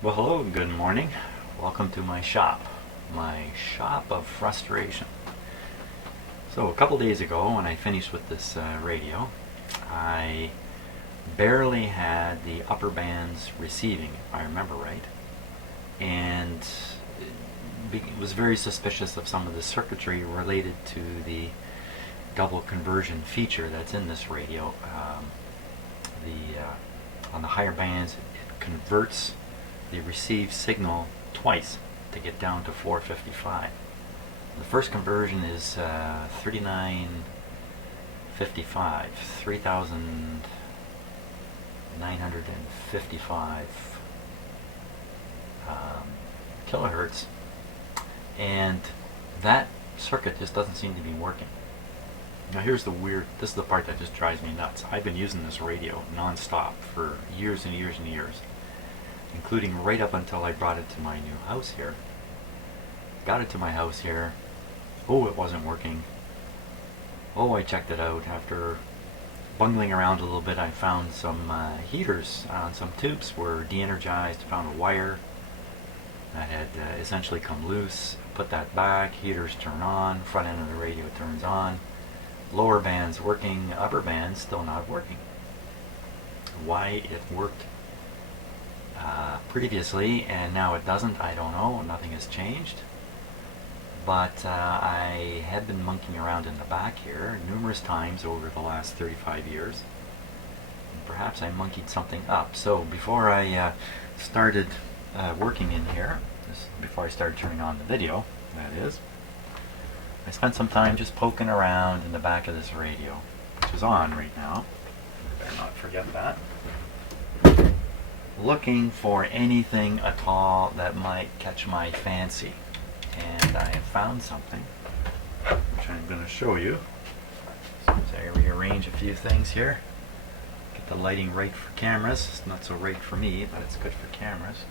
Well, hello, good morning. Welcome to my shop of frustration. So, a couple days ago, when I finished with this radio, I barely had the upper bands receiving, if I remember right, and was very suspicious of some of the circuitry related to the double conversion feature that's in this radio. On the higher bands, it converts the received signal twice to get down to 455. The first conversion is 3955, 3955 kilohertz, and that circuit just doesn't seem to be working. Now this is the part that just drives me nuts. I've been using this radio non-stop for years and years and years, including right up until I brought it to my new house here. Got it to my house here. Oh, it wasn't working. Oh, I checked it out. After bungling around a little bit, I found some heaters on some tubes were de-energized. Found a wire that had essentially come loose. Put that back. Heaters turn on. Front end of the radio turns on. Lower bands working. Upper bands still not working. Why it worked previously and now it doesn't, I don't know. Nothing has changed. But I had been monkeying around in the back here numerous times over the last 35 years. And perhaps I monkeyed something up. So before I started working in here, before I started turning on the video, that is, I spent some time just poking around in the back of this radio, which is on right now. I better not forget that. Looking for anything at all that might catch my fancy. And I have found something, which I'm going to show you. So I rearrange a few things here. Get the lighting right for cameras. It's not so right for me, but it's good for cameras.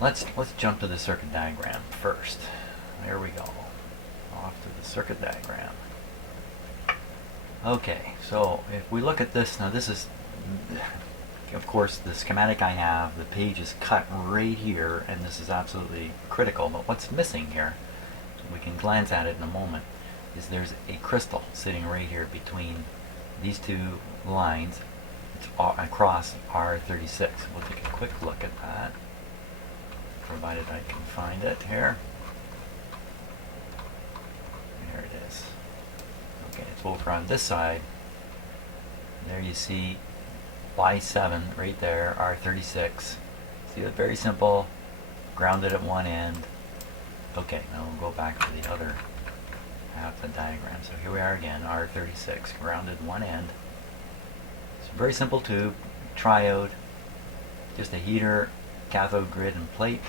Let's jump to the circuit diagram first. There we go. Off to the circuit diagram. Okay, so if we look at this, now this is, of course, the schematic I have, the page is cut right here, and this is absolutely critical, but what's missing here, we can glance at it in a moment, is there's a crystal sitting right here between these two lines. It's across R36. We'll take a quick look at that, provided I can find it here. There it is. Okay, it's over on this side. There you see Y7 right there, R36. See that? Very simple. Grounded at one end. Okay, now we'll go back to the other half of the diagram. So here we are again, R36, grounded one end. It's a very simple tube, triode, just a heater, cathode grid, and plate.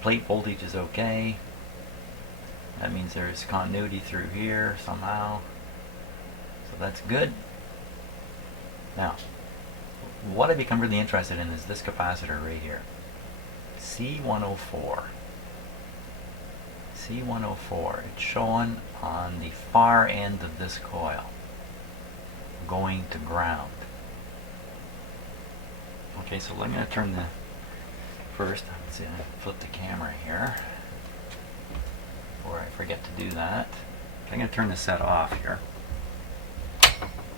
Plate voltage is okay. That means there's continuity through here somehow. So that's good. Now, what I become really interested in is this capacitor right here. C104. C104. It's showing on the far end of this coil, going to ground. Okay, so I'm going to turn the first. Let's see, I flip the camera here before I forget to do that. I'm going to turn the set off here,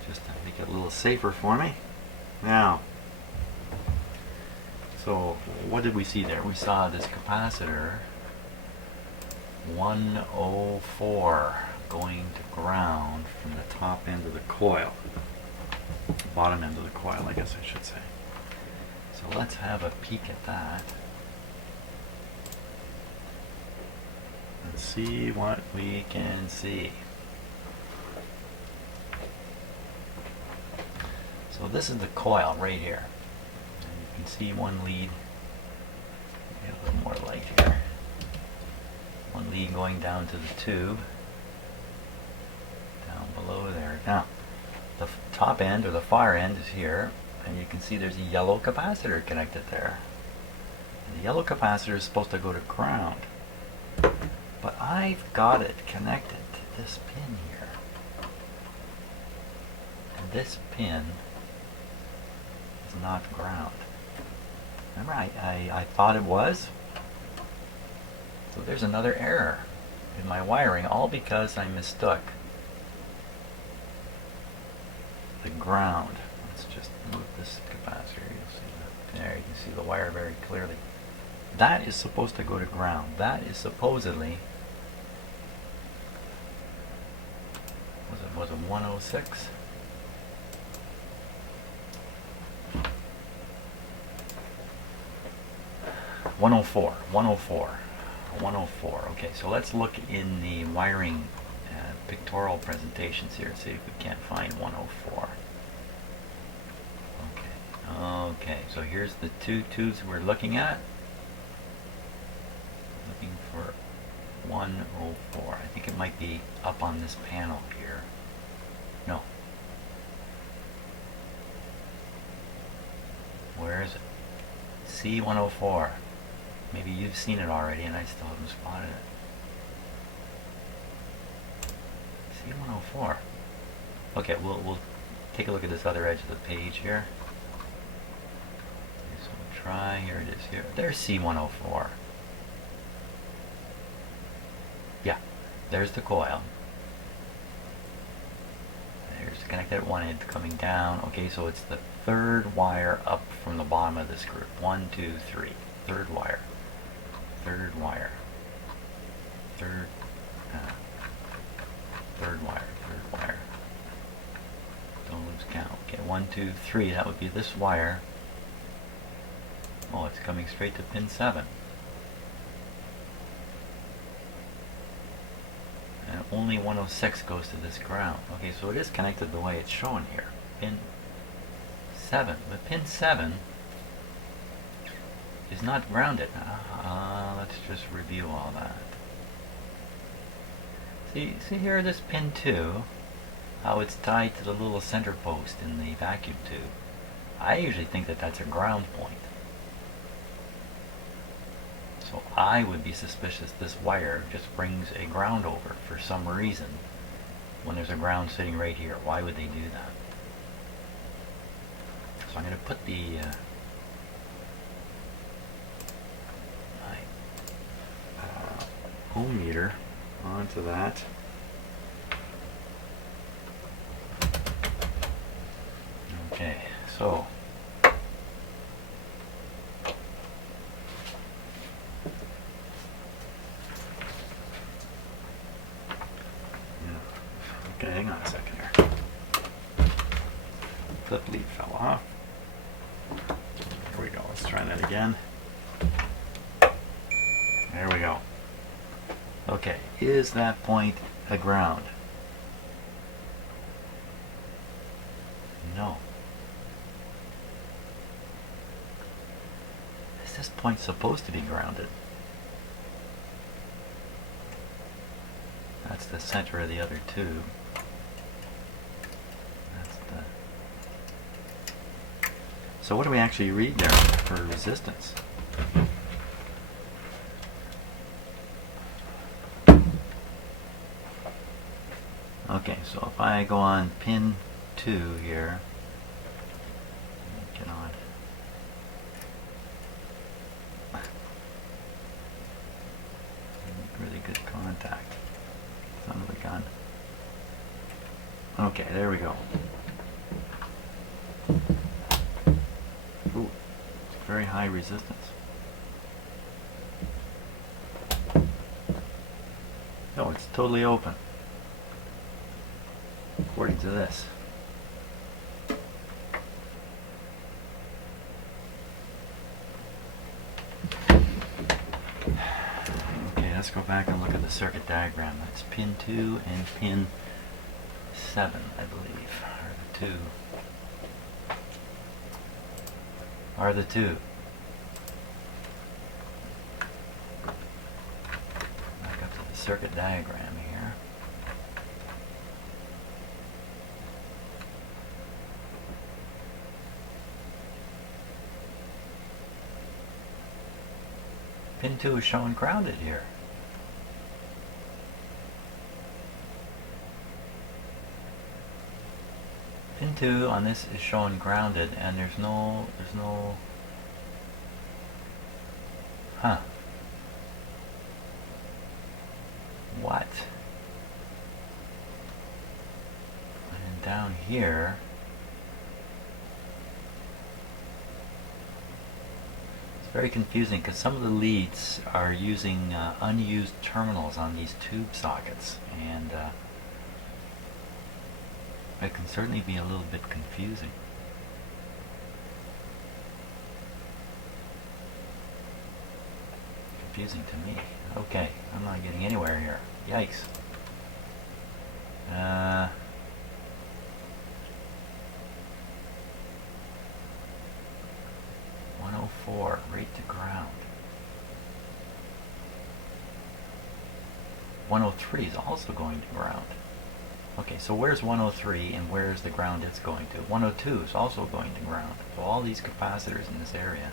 just to make it a little safer for me. Now, so what did we see there? We saw this capacitor 104 going to ground from the top end of the coil, bottom end of the coil, I guess I should say. So let's have a peek at that and see what we can see. So this is the coil right here. And you can see one lead. Get a little more light here. One lead going down to the tube. Down below there. Now, the top end or the far end is here, and you can see there's a yellow capacitor connected there. And the yellow capacitor is supposed to go to ground. But I've got it connected to this pin here. And this pin not ground. Remember, I thought it was? So there's another error in my wiring, all because I mistook the ground. Let's just move this capacitor. You'll see that. There, you can see the wire very clearly. That is supposed to go to ground. That is supposedly, was it 106? $104. Okay, so let's look in the wiring pictorial presentations here and see if we can't find 104. Okay, so here's the two tubes we're looking at. Looking for 104. I think it might be up on this panel here. No. Where is it? C104. Maybe you've seen it already and I still haven't spotted it. C104. Okay, we'll take a look at this other edge of the page here. So we'll try, here it is here. There's C104. Yeah, there's the coil. There's the connector at one end coming down. Okay, so it's the third wire up from the bottom of this group. 1, 2, 3. Third wire. Third wire. Third wire. Don't lose count. Okay, 1, 2, 3. That would be this wire. Oh, it's coming straight to pin 7. And only 106 goes to this ground. Okay, so it is connected the way it's shown here. Pin 7. But pin 7 is not grounded. Let's just review all that. See here, this pin 2, how it's tied to the little center post in the vacuum tube. I usually think that that's a ground point. So I would be suspicious this wire just brings a ground over for some reason when there's a ground sitting right here. Why would they do that? So I'm going to put the ohm meter onto that. Okay, so okay, hang on a second here. Flip lead fell off. Here we go. Let's try that again. There we go. Okay, is that point a ground? No. Is this point supposed to be grounded? That's the center of the other tube. That's the... So what do we actually read there for resistance? Okay, so if I go on pin 2 here, get on. Really good contact. Son of a gun. Okay, there we go. Ooh, very high resistance. Oh, it's totally open. According to this. Okay, let's go back and look at the circuit diagram. That's pin 2 and pin 7, I believe, are the two. Back up to the circuit diagram here. Pin 2 is showing grounded here. Pin Pin 2 on this is showing grounded, and there's no, huh. What? And down here, it's very confusing because some of the leads are using unused terminals on these tube sockets, and it can certainly be a little bit confusing. Confusing to me. Okay, I'm not getting anywhere here. Yikes. 104, right to ground. 103 is also going to ground. Okay, so where's 103 and where's the ground it's going to? 102 is also going to ground. So all these capacitors in this area.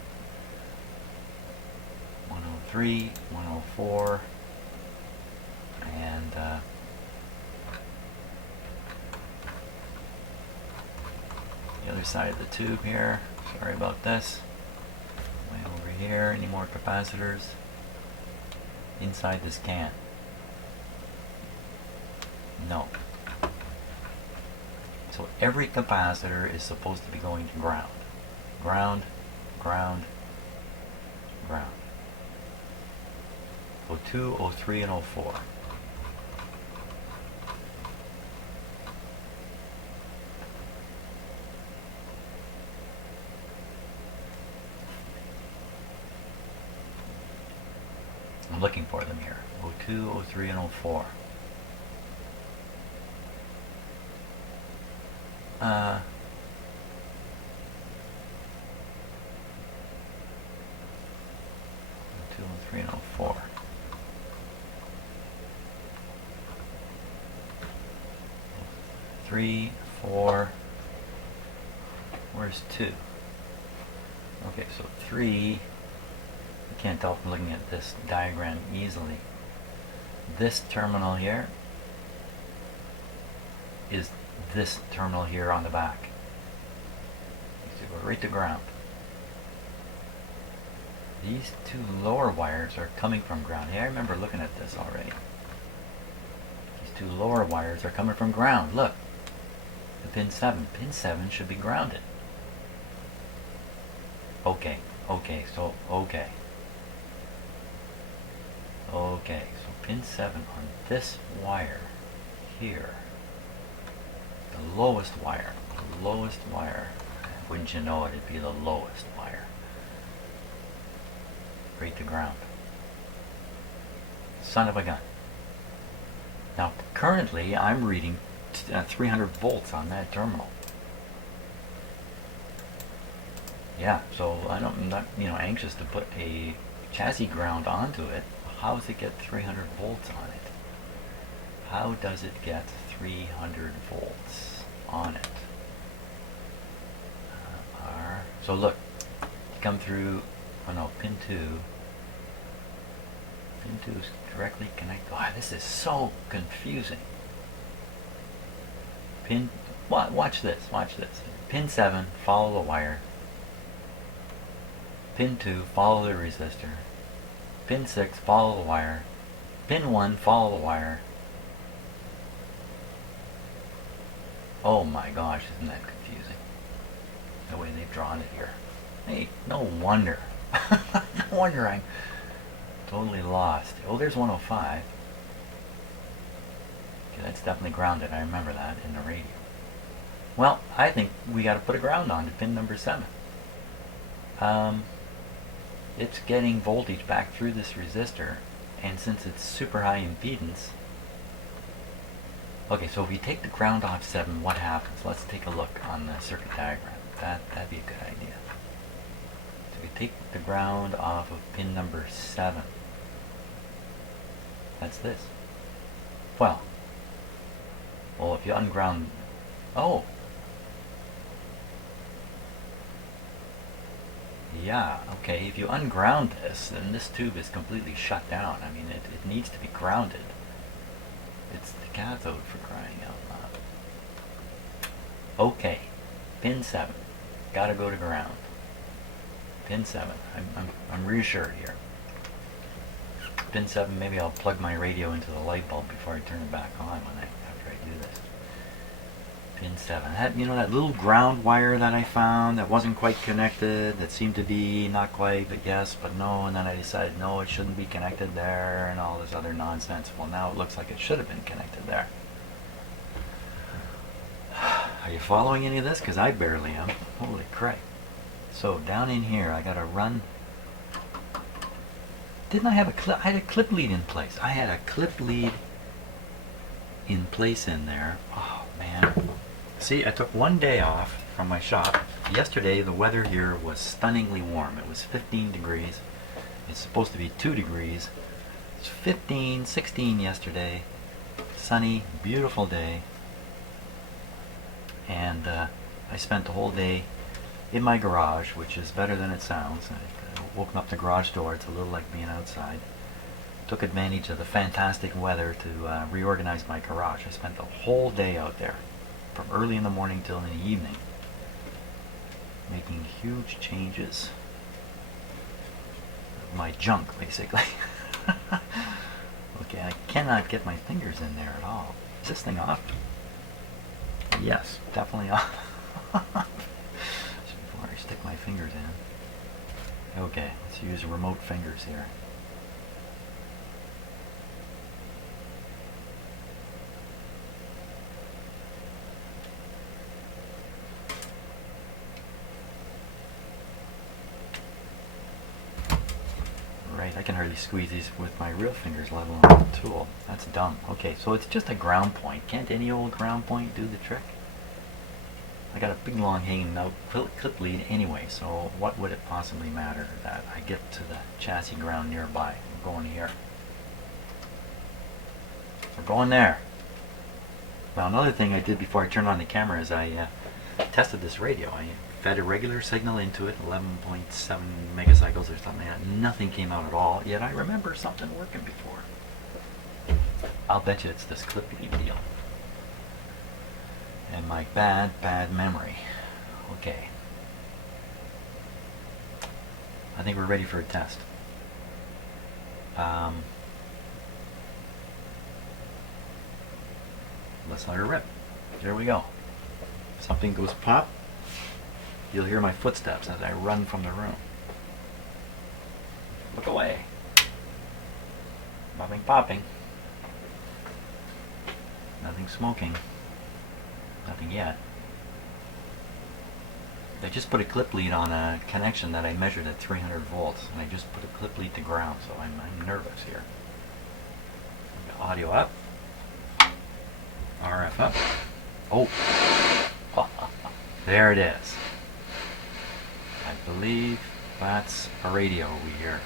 103, 104, and the other side of the tube here. Sorry about this. Way over here. Any more capacitors? Inside this can. No. So every capacitor is supposed to be going to ground. Ground, ground, ground. 02, 03, and 04. I'm looking for them here. 02, 03, and 04. 02, 03, and 04. 3, 4. Where's 2? Okay, so 3. You can't tell from looking at this diagram easily. This terminal here is this terminal here on the back. You see, we're right to ground. These two lower wires are coming from ground. Hey, I remember looking at this already. These two lower wires are coming from ground. Look. The pin 7. Pin 7 should be grounded. Okay, okay, so, okay. Okay, so pin 7 on this wire here. The lowest wire. The lowest wire. Wouldn't you know it, it'd be the lowest wire. Right to ground. Son of a gun. Now, currently, I'm reading 300 volts on that terminal. Yeah, so I'm not, anxious to put a chassis ground onto it. How does it get 300 volts on it? How does it get 300 volts on it? So look, you come through, oh no, pin 2. Pin 2 is directly connected. Oh, this is so confusing. Watch this. Pin 7, follow the wire. Pin 2, follow the resistor. Pin 6, follow the wire. Pin 1, follow the wire. Oh my gosh, isn't that confusing? The way they've drawn it here. Hey, no wonder. No wonder I'm totally lost. Oh, there's 105. Okay, that's definitely grounded. I remember that in the radio. Well, I think we got to put a ground on to pin number 7. It's getting voltage back through this resistor, and since it's super high impedance. Okay, so if we take the ground off 7, what happens? Let's take a look on the circuit diagram. That'd be a good idea. So we take the ground off of pin number 7. That's this. Well, if you unground, oh, yeah, okay, if you unground this, then this tube is completely shut down. I mean, it needs to be grounded. It's the cathode, for crying out loud. Okay, Pin 7. Gotta go to ground. Pin 7. I'm reassured here. Pin 7, maybe I'll plug my radio into the light bulb before I turn it back on after I do this. Pin 7. That, you know, that little ground wire that I found that wasn't quite connected, that seemed to be not quite, but yes, but no, and then I decided no, it shouldn't be connected there, and all this other nonsense. Well, now it looks like it should have been connected there. Are you following any of this? Because I barely am. Holy crap. So down in here, I gotta run. Didn't I have a clip? I had a clip lead in place. I had a clip lead in place in there. Oh man. See, I took one day off from my shop. Yesterday the weather here was stunningly warm. It was 15 degrees. It's supposed to be 2 degrees. It's 15, 16 yesterday. Sunny, beautiful day. And I spent the whole day in my garage, which is better than it sounds. I woke up the garage door. It's a little like being outside. Took advantage of the fantastic weather to reorganize my garage. I spent the whole day out there, from early in the morning till in the evening, making huge changes. My junk, basically. Okay, I cannot get my fingers in there at all. Is this thing off? Yes, definitely off. Just before I stick my fingers in. Okay, let's use remote fingers here. Right, I can hardly squeeze these with my real fingers, let alone the tool. That's dumb. Okay, so it's just a ground point. Can't any old ground point do the trick? I got a big long hanging out clip lead anyway, so what would it possibly matter that I get to the chassis ground nearby? I'm going here. We're going there. Now another thing I did before I turned on the camera is I tested this radio. I fed a regular signal into it, 11.7 megacycles or something like that. Nothing came out at all, yet I remember something working before. I'll bet you it's this clip lead deal. And my bad memory. Okay. I think we're ready for a test. Let's let her rip. There we go. Something goes pop. You'll hear my footsteps as I run from the room. Look away. Nothing popping. Nothing smoking. Nothing yet. I just put a clip lead on a connection that I measured at 300 volts, and I just put a clip lead to ground, so I'm nervous here. Audio up. RF up. Oh! There it is. I believe that's a radio we hear.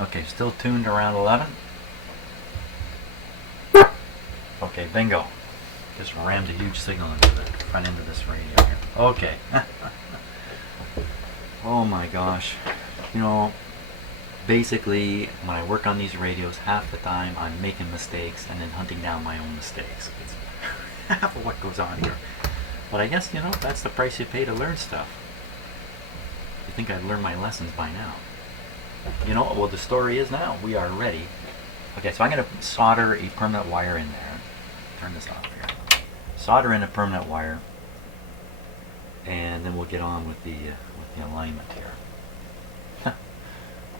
Okay, still tuned around 11. Okay, bingo. Just rammed a huge signal into the front end of this radio here. Okay. Oh my gosh. You know, basically, when I work on these radios, half the time I'm making mistakes and then hunting down my own mistakes. It's half of what goes on here. But I guess, you know, that's the price you pay to learn stuff. You think I'd learned my lessons by now. You know, well, the story is now. We are ready. Okay, so I'm going to solder a permanent wire in there. Turn this off here. Solder in a permanent wire, and then we'll get on with the alignment here.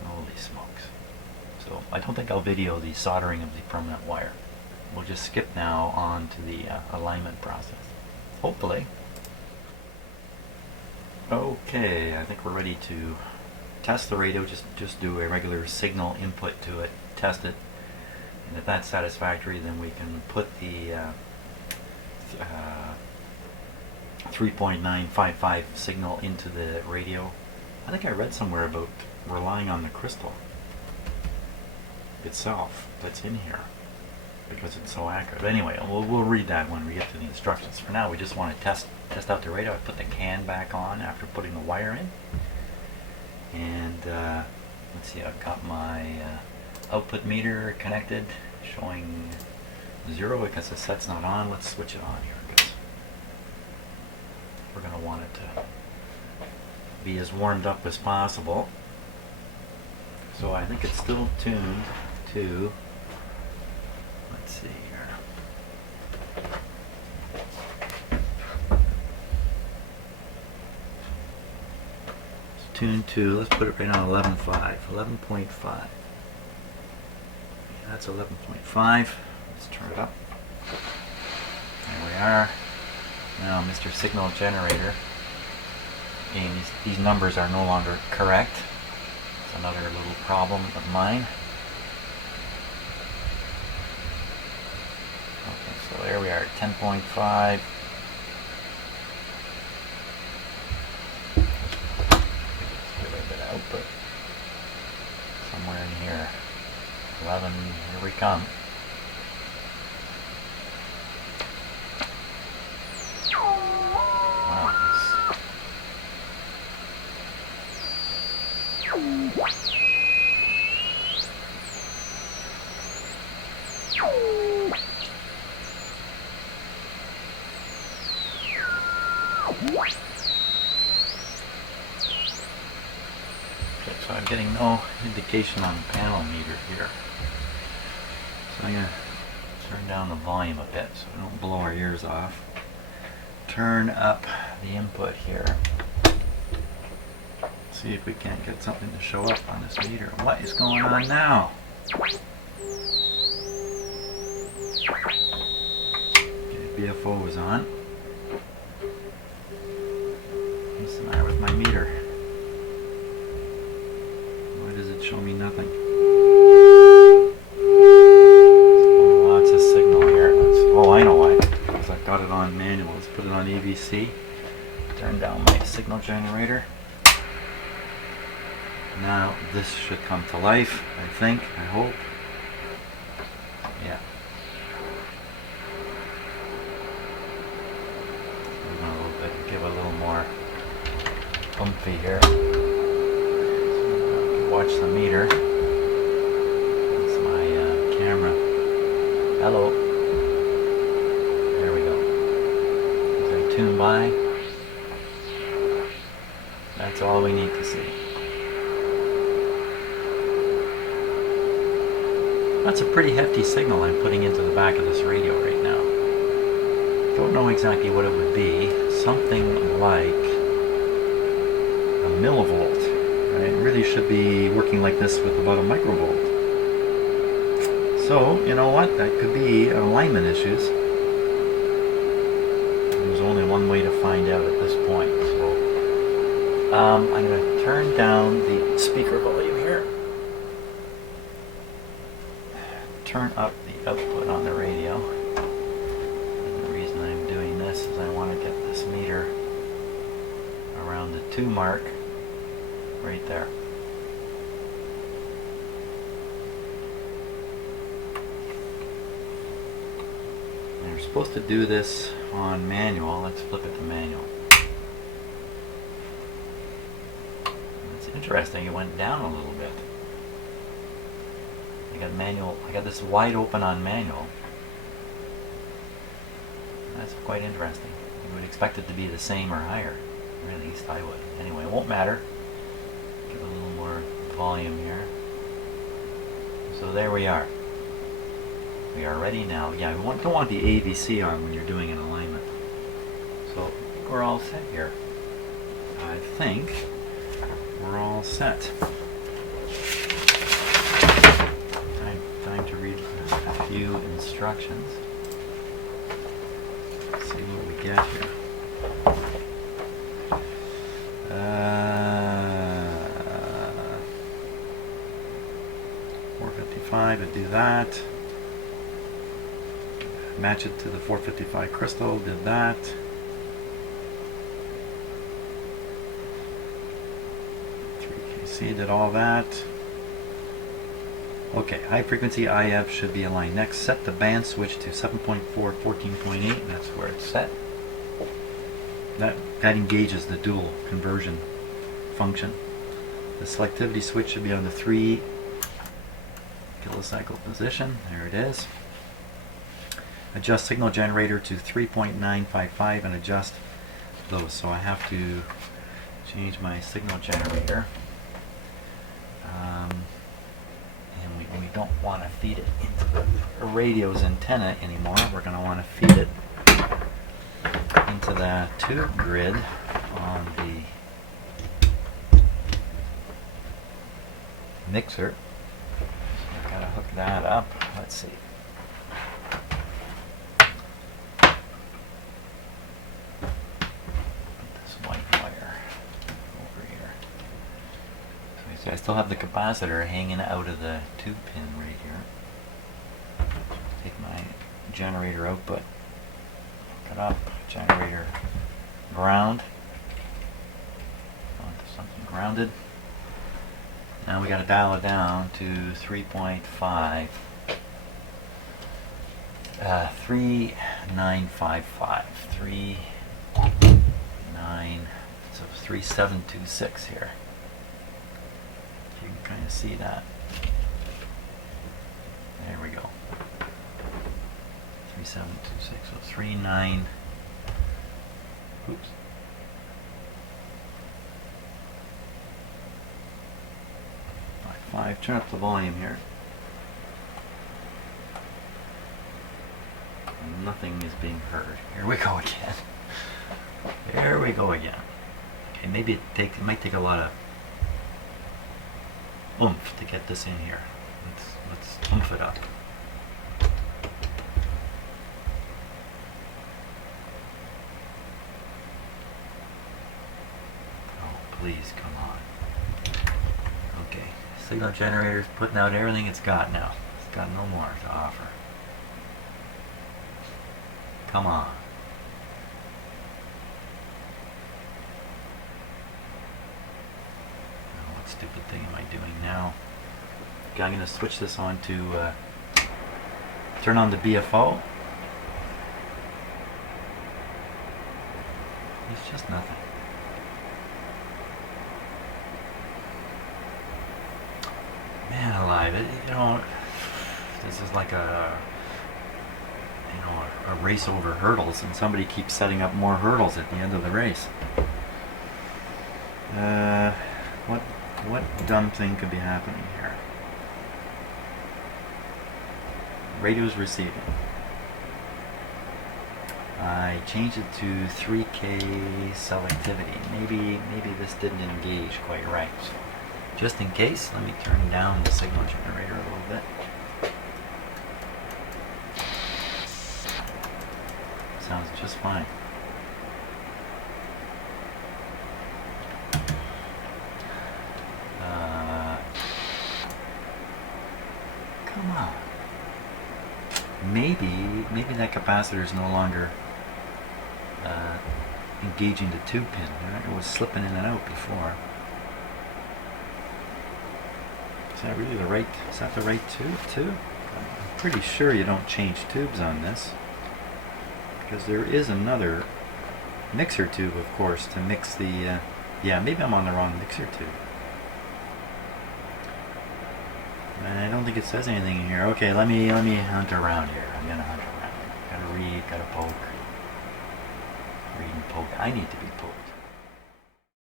Holy smokes. So I don't think I'll video the soldering of the permanent wire. We'll just skip now on to the alignment process. Hopefully. Okay, I think we're ready to test the radio. Just do a regular signal input to it, test it, and if that's satisfactory, then we can put the 3.955 signal into the radio. I think I read somewhere about relying on the crystal itself that's in here because it's so accurate. But anyway, we'll read that when we get to the instructions. For now, we just want to test out the radio. I put the can back on after putting the wire in, and let's see, I've got my output meter connected, showing 0 because the set's not on. Let's switch it on here. we're going to want it to be as warmed up as possible. So I think it's still tuned to, let's see here. It's tuned to, let's put it right on 11.5. 11.5. Yeah, that's 11.5. Let's turn it up. There we are. Now, Mr. Signal Generator. And these numbers are no longer correct. It's another little problem of mine. Okay, so there we are, 10.5. Let's get a bit of output. Somewhere in here. 11, here we come. Okay, so I'm getting no indication on the panel meter here. So I'm going to turn down the volume a bit so we don't blow our ears off. Turn up the input here. See if we can't get something to show up on this meter. What is going on now? Okay, BFO is on. What's the matter with my meter? Why does it show me nothing? Lots of signal here. Oh, I know why. Because I've got it on manual. Let's put it on AVC. Turn down my signal generator. Now this should come to life, I think, I hope. Yeah. Give a little more umphy here. Watch the meter. That's my camera. Hello. There we go. As I tune by, that's all we need to see. That's a pretty hefty signal I'm putting into the back of this radio right now. Don't know exactly what it would be. Something like a millivolt. Right? It really should be working like this with about a microvolt. So, you know what? That could be alignment issues. There's only one way to find out at this point. So, I'm going to turn down the speaker volume here. Turn up the output on the radio. And the reason I'm doing this is I want to get this meter around the 2 mark right there. And we're supposed to do this on manual. Let's flip it to manual. It's interesting, it went down a little bit. I got this wide open on manual. That's quite interesting. You would expect it to be the same or higher. Or at least I would. Anyway, it won't matter. Give a little more volume here. So there we are. We are ready now. Yeah, we don't want the AVC on when you're doing an alignment. So I think we're all set here. I think we're all set. Time to read a few instructions. Let's see what we get here. 455 and do that. Match it to the 455 crystal, did that. Did all that. Okay, high frequency IF should be aligned. Next, set the band switch to 7.4, 14.8. That's where it's set. That engages the dual conversion function. The selectivity switch should be on the 3 kilocycle position. There it is. Adjust signal generator to 3.955 and adjust those, so I have to change my signal generator. And we don't want to feed it into the radio's antenna anymore. We're going to want to feed it into the tube grid on the mixer. So I've got to hook that up. Let's see. So I still have the capacitor hanging out of the tube pin right here. Take my generator output, hook it up, generator ground, onto something grounded. Now we got to dial it down to 3.5, 3955, 39, so 3726 here. You can kind of see that. There we go. 3726, so 39. Oops. Five. Turn up the volume here. Nothing is being heard. Here we go again. There we go again. Okay, maybe it might take a lot of oomph to get this in here. Let's oomph it up. Oh, please, come on. Okay, signal generator's putting out everything it's got now. It's got no more to offer. Come on. What stupid thing am I doing now? Okay, I'm going to switch this on to turn on the BFO. It's just nothing. Man alive, this is like a race over hurdles, and somebody keeps setting up more hurdles at the end of the race. What dumb thing could be happening here? Radio's receiving. I changed it to 3K selectivity. Maybe this didn't engage quite right. So just in case, let me turn down the signal generator a little bit. Sounds just fine. Come on. Maybe that capacitor is no longer engaging the tube pin. It was slipping in and out before. Is that really the right? Is that the right tube too? I'm pretty sure you don't change tubes on this, because there is another mixer tube, of course, to mix the. Yeah, maybe I'm on the wrong mixer tube. And I don't think it says anything in here. Okay, let me hunt around here. I'm gonna hunt around. Gotta read. Gotta poke. Read and poke. I need to be poked.